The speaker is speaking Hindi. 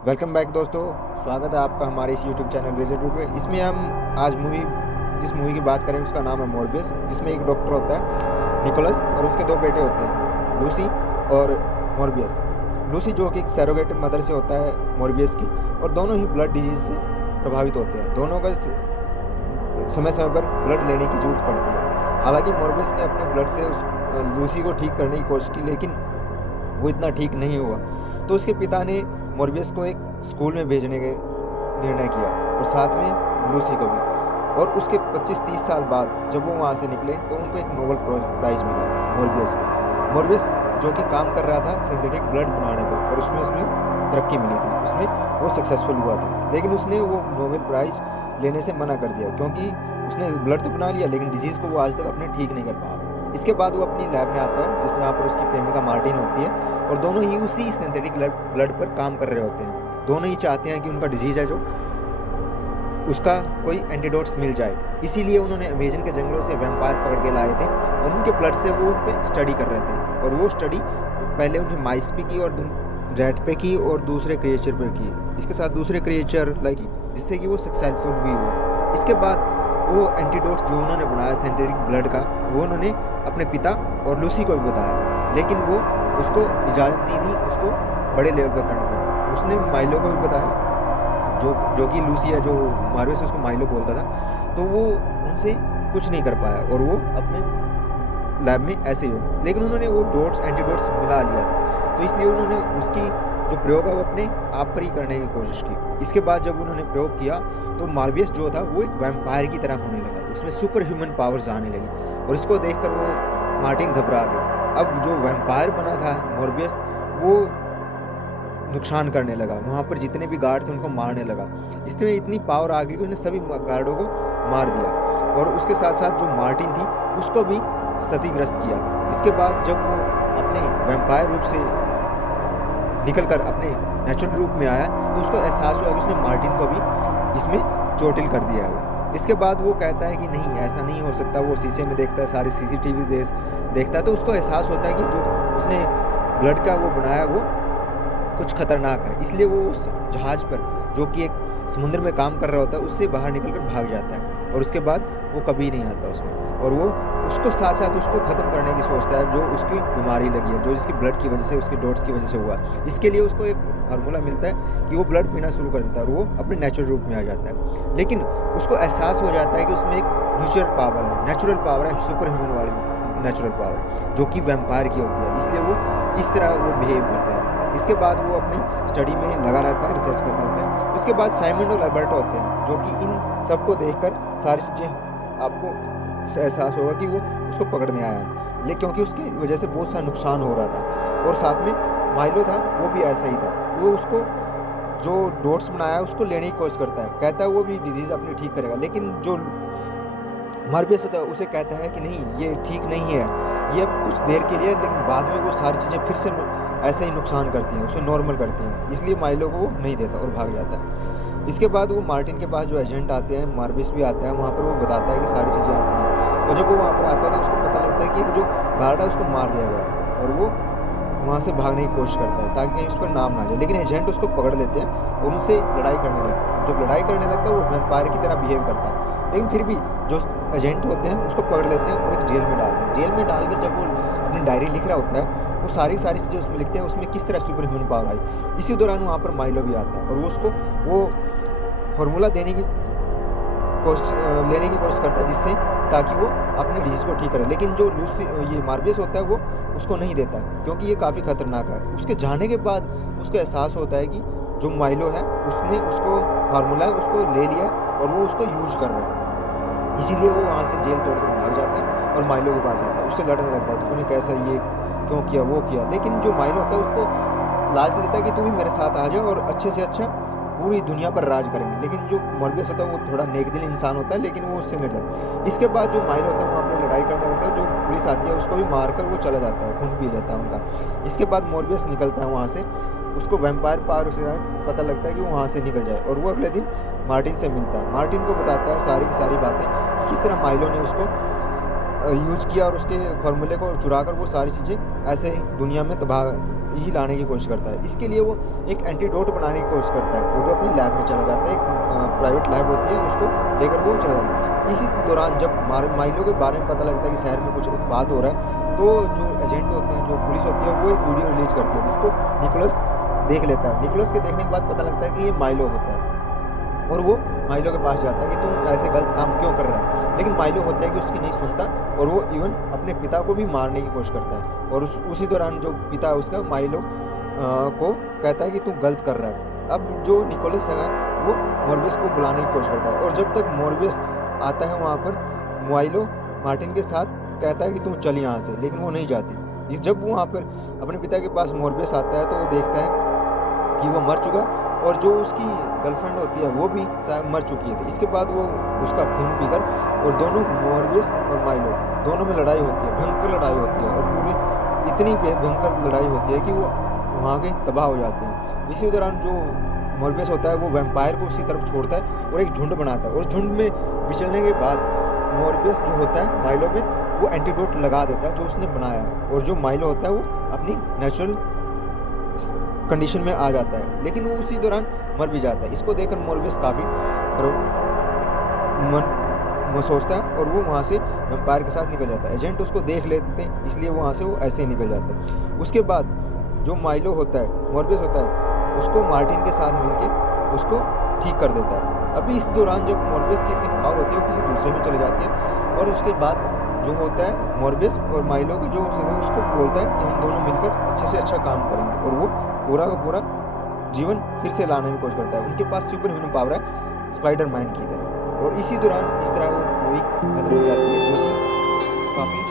वेलकम बैक दोस्तों। स्वागत है आपका हमारे इस यूट्यूब चैनल विजिट पे। इसमें हम आज जिस मूवी की बात करें उसका नाम है मॉर्बियस, जिसमें एक डॉक्टर होता है निकोलस और उसके दो बेटे होते हैं, लूसी और मॉर्बियस। लूसी जो कि सैरोगेट मदर से होता है मॉर्बियस की, और दोनों ही ब्लड डिजीज से प्रभावित होते हैं। दोनों का समय समय पर ब्लड लेने की जरूरत पड़ती है। हालांकि मॉर्बियस ने अपने ब्लड से लूसी को ठीक करने की कोशिश की, लेकिन वो इतना ठीक नहीं हुआ। तो उसके पिता ने मॉर्बियस को एक स्कूल में भेजने का निर्णय किया, और साथ में लूसी को भी। और उसके 25-30 साल बाद जब वो वहाँ से निकले तो उनको एक नोबेल प्राइज़ मिला मॉर्बियस को। मॉर्बियस जो कि काम कर रहा था सिंथेटिक ब्लड बनाने पर, और उसमें तरक्की मिली थी, उसमें वो सक्सेसफुल हुआ था। लेकिन उसने वो नोबेल प्राइज़ लेने से मना कर दिया, क्योंकि उसने ब्लड तो बना लिया लेकिन डिजीज़ को वो आज तक अपने ठीक नहीं कर पाया। इसके बाद वो अपनी लैब में आता है, जिसमें यहाँ पर उसकी प्रेमिका मार्टिन होती है, और दोनों ही उसी सिंथेटिक ब्लड पर काम कर रहे होते हैं। दोनों ही चाहते हैं कि उनका डिजीज़ है जो उसका कोई एंटीडोट्स मिल जाए। इसीलिए उन्होंने अमेजन के जंगलों से वैम्पायर पकड़ के लाए थे, और उनके ब्लड से वो उन पर स्टडी कर रहे थे। और वो स्टडी पहले उन्हें माइस पे की, और रैट पे की, और दूसरे क्रिएचर पर की। इसके साथ दूसरे क्रिएचर लाइक, जिससे कि वो सक्सेसफुल भी हुए। इसके बाद वो एंटीडोट्स जो उन्होंने बनाया सिंथेटिक ब्लड का, वो उन्होंने अपने पिता और लूसी को भी बताया, लेकिन वो उसको इजाज़त नहीं दी उसको बड़े लेवल पर करने में। उसने माइलो को भी बताया, जो कि लूसी है, जो मार्वे से उसको माइलो बोलता था। तो वो उनसे कुछ नहीं कर पाया, और वो अपने लैब में ऐसे ही हो। लेकिन उन्होंने वो एंटीडोट्स मिला लिया था, तो इसलिए उन्होंने उसकी जो प्रयोग है वो अपने आप पर ही करने की कोशिश की। इसके बाद जब उन्होंने प्रयोग किया तो मॉर्बियस जो था वो एक वैम्पायर की तरह होने लगा, उसमें सुपर ह्यूमन पावर्स आने लगी, और इसको देखकर वो मार्टिन घबरा गई। अब जो वैम्पायर बना था मॉर्बियस, वो नुकसान करने लगा, वहाँ पर जितने भी गार्ड थे उनको मारने लगा। इसमें इतनी पावर आ गई कि उसने सभी गार्डों को मार दिया, और उसके साथ साथ जो मार्टिन थी उसको भी क्षतिग्रस्त किया। इसके बाद जब वो अपने वैम्पायर रूप से निकलकर अपने नेचुरल रूप में आया तो उसको एहसास हुआ कि उसने मार्टिन को भी इसमें चोटिल कर दिया है। इसके बाद वो कहता है कि नहीं, ऐसा नहीं हो सकता। वो शीशे में देखता है, सारी CCTV देखता है, तो उसको एहसास होता है कि जो उसने ब्लड का वो बनाया वो कुछ खतरनाक है। इसलिए वो उस जहाज़ पर, जो कि एक समुद्र में काम कर रहा होता है, उससे बाहर निकलकर भाग जाता है, और उसके बाद वो कभी नहीं आता उसमें। और वो उसको साथ साथ उसको ख़त्म करने की सोचता है, जो उसकी बीमारी लगी है, जो इसकी ब्लड की वजह से, उसके डॉट्स की वजह से हुआ। इसके लिए उसको एक फार्मूला मिलता है कि वो ब्लड पीना शुरू कर देता है, और वो अपने नेचुरल रूप में आ जाता है। लेकिन उसको एहसास हो जाता है कि उसमें एक नेचुरल पावर है, सुपर ह्यूमन वाली नेचुरल पावर, जो कि वैम्पायर की होती है। इसलिए वो इस तरह वो बिहेव करता है। इसके बाद वो अपनी स्टडी में लगा रहता है, रिसर्च करता रहता है। उसके बाद साइमन और अल्बर्टो होते हैं, जो कि इन सबको देखकर सारी चीज़ें आपको एहसास होगा कि वो उसको पकड़ने आया है, लेकिन क्योंकि उसकी वजह से बहुत सा नुकसान हो रहा था। और साथ में माइलो था, वो भी ऐसा ही था। वो उसको जो डॉट्स बनाया उसको लेने की कोशिश करता है, कहता है वो भी डिजीज़ अपनी ठीक करेगा। लेकिन जो मॉर्बियस होता है उसे कहता है कि नहीं, ये ठीक नहीं है, ये अब कुछ देर के लिए, लेकिन बाद में वो सारी चीज़ें फिर से ऐसे ही नुकसान करती हैं, उसे नॉर्मल करती हैं। इसलिए माइलो को वो नहीं देता और भाग जाता है। इसके बाद वो मार्टिन के पास जो एजेंट आते हैं, मॉर्बियस भी आता है, वहाँ पर वो बताता है कि सारी चीज़ें ऐसी हैं। और जब वो वहाँ पर आता है तो उसको पता लगता है कि एक जो गार्ड है उसको मार दिया गया है, और वो वहाँ से भागने की कोशिश करता है ताकि कहीं उस पर नाम ना जाए। लेकिन एजेंट उसको पकड़ लेते हैं और उनसे लड़ाई करने लगता है। जब लड़ाई करने लगता है वो वैम्पायर की तरह बिहेव करता है, लेकिन फिर भी जो एजेंट होते हैं उसको पकड़ लेते हैं और एक जेल में डालते हैं। जेल में डालकर जब वो अपनी डायरी लिख रहा होता है, वो सारी चीज़ें उसमें लिखते हैं, उसमें किस तरह सुपर ह्यूमन पावर आई। इसी दौरान वहाँ पर माइलो भी आता है, और वो उसको वो फार्मूला लेने की कोशिश करता है, जिससे ताकि वो अपनी डिजीज़ को ठीक करे। लेकिन जो ये मॉर्बियस होता है वो उसको नहीं देता, क्योंकि ये काफ़ी खतरनाक है। उसके जाने के बाद उसको एहसास होता है कि जो माइलो है उसने उसको फार्मूला है उसको ले लिया, और वो उसको यूज कर रहा है। इसीलिए वो वहाँ से जेल तोड़कर भाग जाता है और माइलो के पास आता है, उससे लड़ने लगता है, तूने कैसा ये क्यों किया, वो किया। लेकिन जो माइलो होता है उसको लालच देता है कि तू भी मेरे साथ आ जा और अच्छे से अच्छा पूरी दुनिया पर राज करेंगे। लेकिन जो मॉर्बियस होता है वो थोड़ा नेकदिल इंसान होता है, लेकिन वो उससे नहीं डरता। इसके बाद जो माइलो होता है वहाँ पे लड़ाई करने लगता है, जो पुलिस आती है उसको भी मारकर वो चला जाता है, खून पी लेता है उनका। इसके बाद मॉर्बियस निकलता है वहाँ से, उसको वैम्पायर पावर से पता लगता है कि वो वहाँ से निकल जाए, और वो अगले दिन मार्टिन से मिलता है। मार्टिन को बताता है सारी की सारी बातें कि किस तरह माइलो ने उसको यूज किया और उसके फार्मूले को चुरा कर वो सारी चीज़ें ऐसे दुनिया में तबाही लाने की कोशिश करता है। इसके लिए वो एक एंटीडोट बनाने की कोशिश करता है, वो जो अपनी लैब में चला जाता है, एक प्राइवेट लैब होती है, उसको लेकर वो चला जाता है। इसी दौरान जब माइलो के बारे में पता लगता है कि शहर में कुछ उत्पाद हो रहा है, तो जो एजेंट होते हैं, जो पुलिस होती है, वो एक वीडियो रिलीज करती है जिसको निकोलस देख लेता है। निकोलस के देखने के बाद पता लगता है कि ये माइलो होता है और वो माइलो के पास जाता है कि तुम ऐसे गलत काम क्यों कर रहा है, लेकिन माइलो होता है कि उसकी नहीं सुनता और वो इवन अपने पिता को भी मारने की कोशिश करता है। और उसी दौरान जो पिता है उसका माइलो को कहता है कि तू गलत कर रहा है। अब जो निकोलस है वो मॉर्बियस को बुलाने की कोशिश करता है और जब तक मॉर्बियस आता है वहाँ पर माइलो मार्टिन के साथ कहता है कि तू चल यहाँ से, लेकिन वो नहीं जाती। जब वो वहाँ पर अपने पिता के पास मॉर्बियस आता है तो वो देखता है कि वो मर चुका और जो उसकी गर्लफ्रेंड होती है वो भी शायद मर चुकी है। इसके बाद वो उसका खून पीकर और दोनों मॉर्बियस और माइलो दोनों में लड़ाई होती है, भयंकर लड़ाई होती है और पूरी इतनी भयंकर लड़ाई होती है कि वो वहाँ के तबाह हो जाते हैं। इसी दौरान जो मॉर्बियस होता है वो वैम्पायर को उसी तरफ छोड़ता है और एक झुंड बनाता है और झुंड में बिछड़ने के बाद मॉर्बियस जो होता है माइलो में वो एंटीडोट लगा देता है जो उसने बनाया है और जो माइलो होता है वो अपनी नेचुरल कंडीशन में आ जाता है, लेकिन वो उसी दौरान मर भी जाता है। इसको देखकर मॉर्बियस काफ़ी मन सोचता है और वो वहाँ से वैम्पायर के साथ निकल जाता है। एजेंट उसको देख लेते हैं इसलिए वहाँ से वो ऐसे ही निकल जाता है। उसके बाद जो माइलो होता है, मॉर्बियस होता है, उसको मार्टिन के साथ मिलके उसको ठीक कर देता है। अभी इस दौरान जब मॉर्बियस की इतनी पावर होती है वो किसी दूसरे में चले जाती है और उसके बाद जो होता है मॉर्बियस और माइलो को जो उसको बोलता है कि हम दोनों मिलकर अच्छे से अच्छा काम करेंगे और वो पूरा का पूरा जीवन फिर से लाने की कोशिश करता है। उनके पास सुपर ह्यूमन पावर है स्पाइडरमैन की तरह और इसी दौरान इस तरह वो मूवी खत्म हो जाती है जो कि काफ़ी